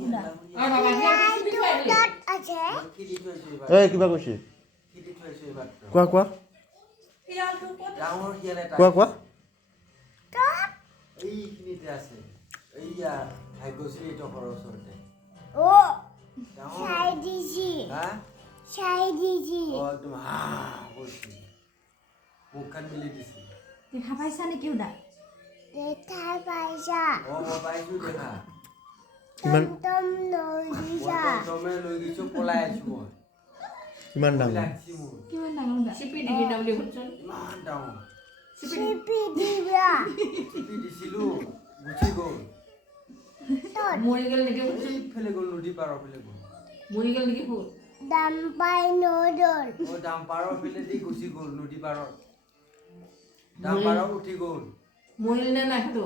বুদা আৰু বাবা তাত আছে খিলি থৈছো এইবাৰ এই কিবা কৈছে খিলি থৈছো এইবাৰ কোৱা কোৱা শিয়ালটো ক'ত ডাঙৰ শিয়াল এটা কোৱা কোৱা তাত এইখিনিতে আছে এইয়া ভাগ্যশ্ৰী টকৰ ওচৰতে ও ডাঙৰ চাই দিছি হা চাই দিছি একদম হা কৈছে মুখখন মেলি দিছে দেখা পাইছা নেকি বুদা দেখা পাইছা মই পাইছো দেখা কিমান টমটম লৈ দিছা টমে লৈ গৈছো পলাই আছো মই কিমান ডাঙৰ লাগছি মোৰ কিমান ডাঙৰ বুদা চিপি দিবি না বুলি শুনচোন ইমান ডাঙৰ চিপি দিবা চিপি দিছিলো গুচি গ'ল তত মৰি গ'ল নেকি শুনচোন এইফালে গ'ল নদী পাৰৰ ফালে গ'ল মৰি গ'ল নেকি ফুল দাম পাই নদল ডাম্পাৰৰ ফালে দি গুচি গ'ল নদী পাৰৰ ডাম্পাৰত উঠি গ'ল মৰিল নে নাই সেইটো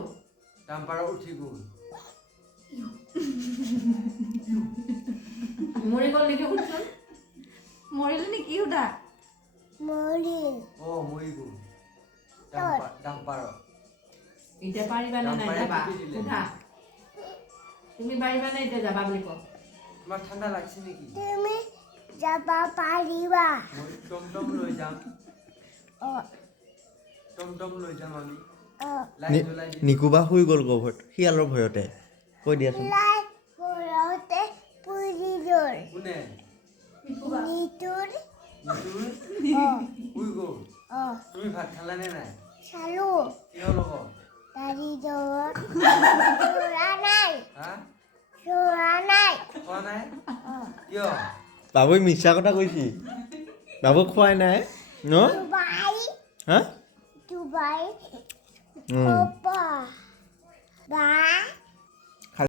ডাম্পাৰত উঠি গ'ল মৰি গ'ল নেকি শুনচোন মৰিলে নেকি বুদা মৰিল মৰি গ'ল ডাম্পাৰত এতিয়া পাৰিবা নে নাই যাবা সোধা তুমি পাৰিবা নে এতিয়া যাবা বুলি কওঁ তোমাৰ ঠাণ্ডা লাগছে নেকি তুমি যাবা পাৰিবা মই টমটম লৈ যাম অ টমটম লৈ যাম আমি অ লাইট জ্বলাই দিম নিকুবা শুই গ'ল গভত শিয়ালৰ ভয়তে কৈ দিয়াচোন লাই ঘৰতে পুৰি গ'ল কোনে নিতুৰ নিতুৰ অ শুই গ'ল অ তুমি ভাত খালানে নাই চালো কিহৰ লগত দাদি দৌৰত চোৰা নাই হা চোৰা নাই খোৱা নাই অ কিয় বাবুই মিছা কথা কৈছি বাবুক খুৱাই নাই ন ডুবাই হা ডুবাই উম পাপা বা